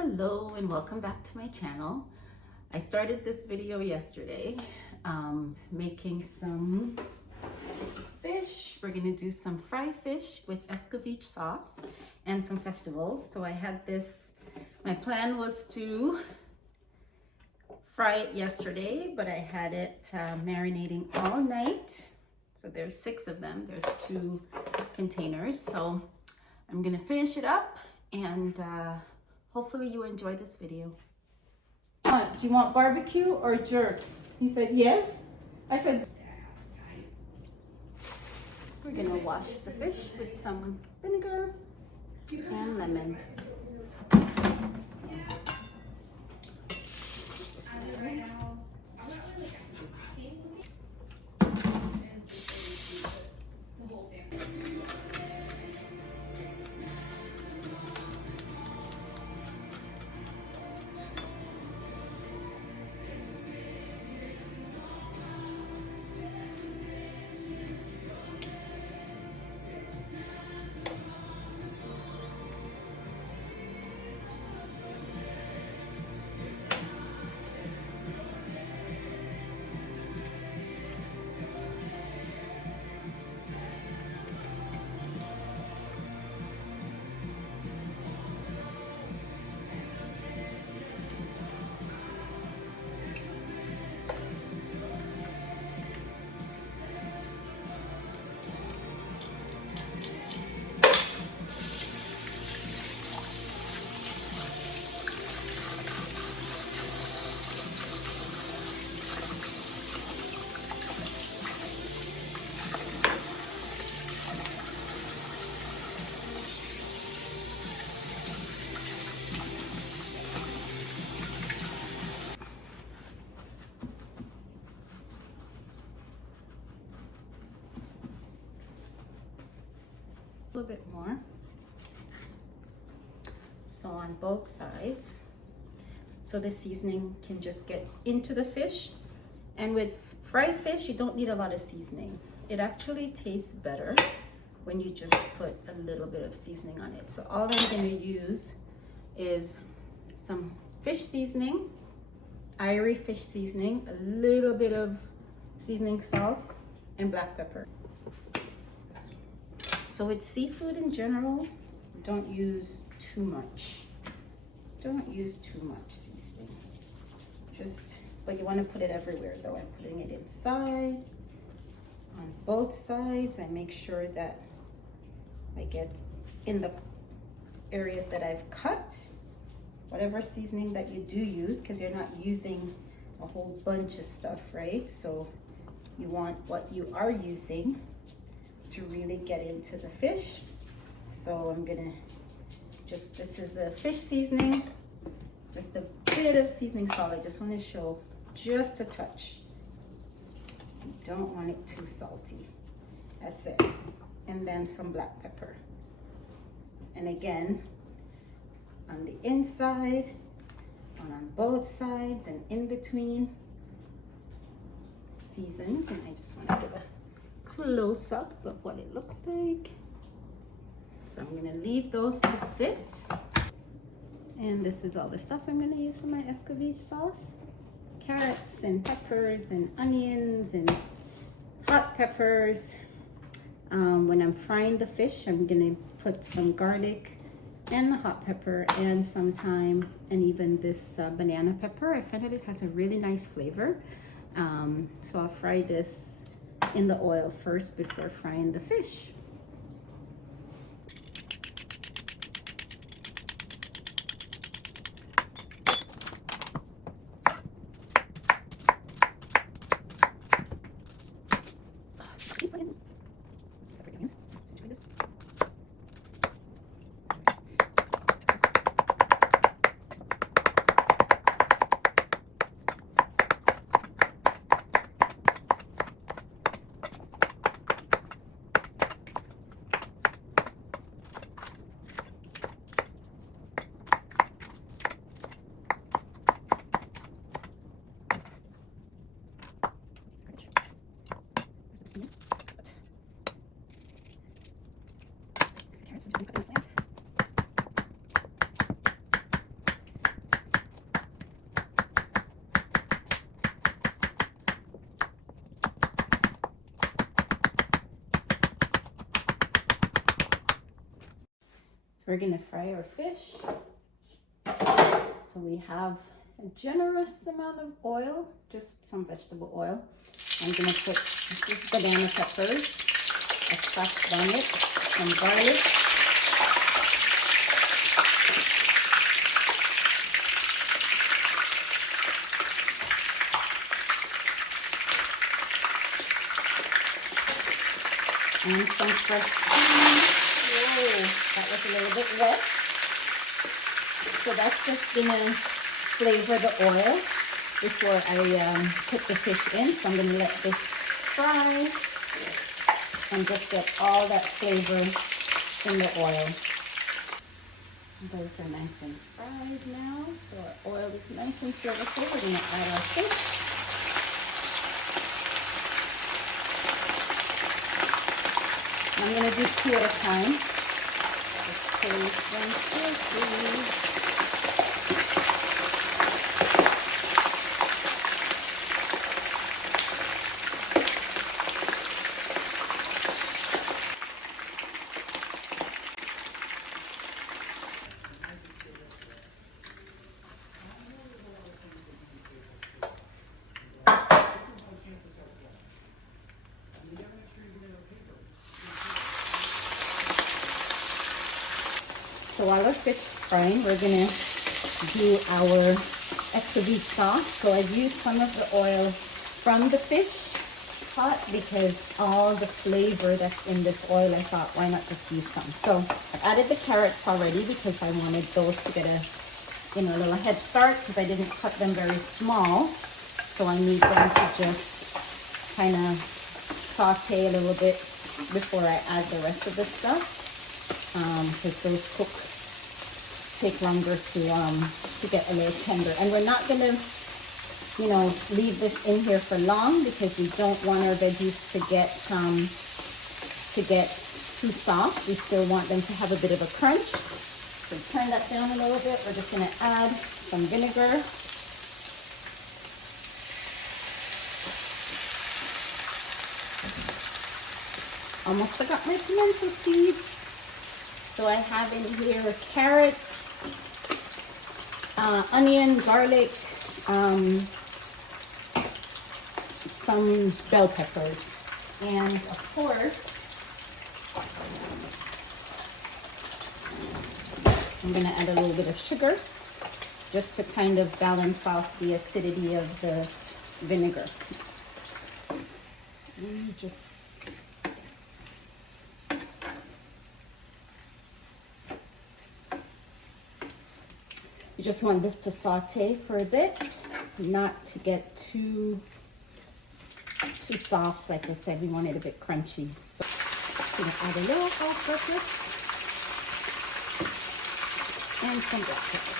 Hello and welcome back to my channel. I started this video yesterday making some fish. We're gonna do some fried fish with Escovitch sauce and some festivals. So I had this, my plan was to fry it yesterday, but I had it marinating all night. So there's 6 of them, there's 2 containers. So I'm gonna finish it up and hopefully you enjoy this video. Do you want barbecue or jerk? He said yes. I said, we're gonna wash the fish with some vinegar and lemon. A little bit more. So on both sides, so the seasoning can just get into the fish. And with fried fish, you don't need a lot of seasoning. It actually tastes better when you just put a little bit of seasoning on it. So all I'm going to use is some fish seasoning, Irie fish seasoning, a little bit of seasoning salt, and black pepper. So with seafood in general, don't use too much. Don't use too much seasoning. But you want to put it everywhere though. I'm putting it inside, on both sides. I make sure that I get in the areas that I've cut, whatever seasoning that you do use, because you're not using a whole bunch of stuff, right? So you want what you are using to really get into the fish. So I'm gonna this is the fish seasoning, just a bit of seasoning salt. I just want to show just a touch. You don't want it too salty. That's it. And then some black pepper. And again, on the inside, and on both sides and in between, seasoned. And I just want to give a close up of what it looks like. So I'm going to leave those to sit. And this is all the stuff I'm going to use for my Escovitch sauce. Carrots and peppers and onions and hot peppers. When I'm frying the fish, I'm going to put some garlic and hot pepper and some thyme and even this banana pepper. I find that it has a really nice flavor. So I'll fry this in the oil first before frying the fish. We're gonna fry our fish. So we have a generous amount of oil, just some vegetable oil. I'm gonna put, this is banana peppers, a Scotch bonnet, some garlic, and some fresh thyme. Whoa, that was a little bit wet. So that's just gonna flavor the oil before I put the fish in. So I'm gonna let this fry and just get all that flavor in the oil. Those are nice and fried now. So our oil is nice and flavorful. We're gonna add our fish. I'm gonna do 2 at a time. Just close them carefully. So while our fish is frying, we're gonna do our Escovitch sauce. So I've used some of the oil from the fish pot because all the flavor that's in this oil, I thought, why not just use some? So I've added the carrots already because I wanted those to get a little head start because I didn't cut them very small. So I need them to just kind of saute a little bit before I add the rest of the stuff. Because those take longer to get a little tender. And we're not gonna, leave this in here for long because we don't want our veggies to get too soft. We still want them to have a bit of a crunch. So turn that down a little bit. We're just gonna add some vinegar. Almost forgot my pimento seeds. So I have in here carrots, onion, garlic, some bell peppers, and of course, I'm gonna add a little bit of sugar just to kind of balance off the acidity of the vinegar. And you just want this to saute for a bit, not to get too soft. Like I said, we want it a bit crunchy. So I'm gonna add a little all-purpose and some black pepper.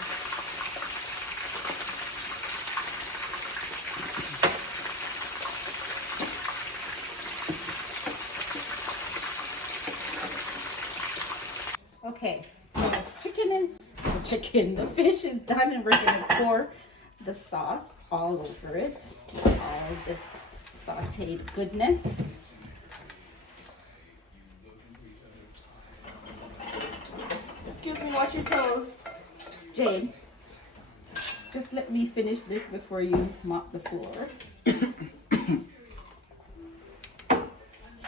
Okay, so the fish is done, and we're gonna pour the sauce all over it. All this sauteed goodness. Excuse me, watch your toes. Jade, just let me finish this before you mop the floor.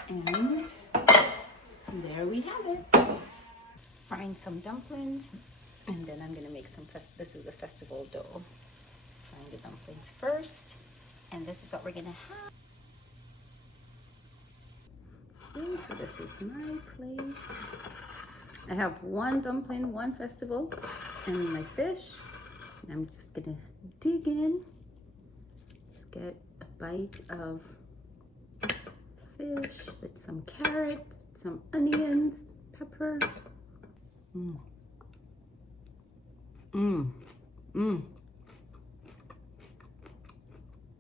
And there we have it. Frying some dumplings, and then I'm gonna make some, this is the festival dough. Frying the dumplings first, and this is what we're gonna have. Okay, so this is my plate. I have one dumpling, one festival, and my fish. And I'm just gonna dig in. Just get a bite of fish with some carrots, some onions, pepper.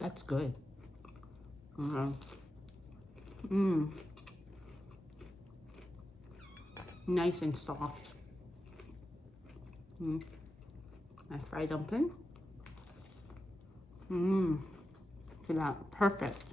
That's good. Nice and soft. My fried dumpling. Look at that, perfect.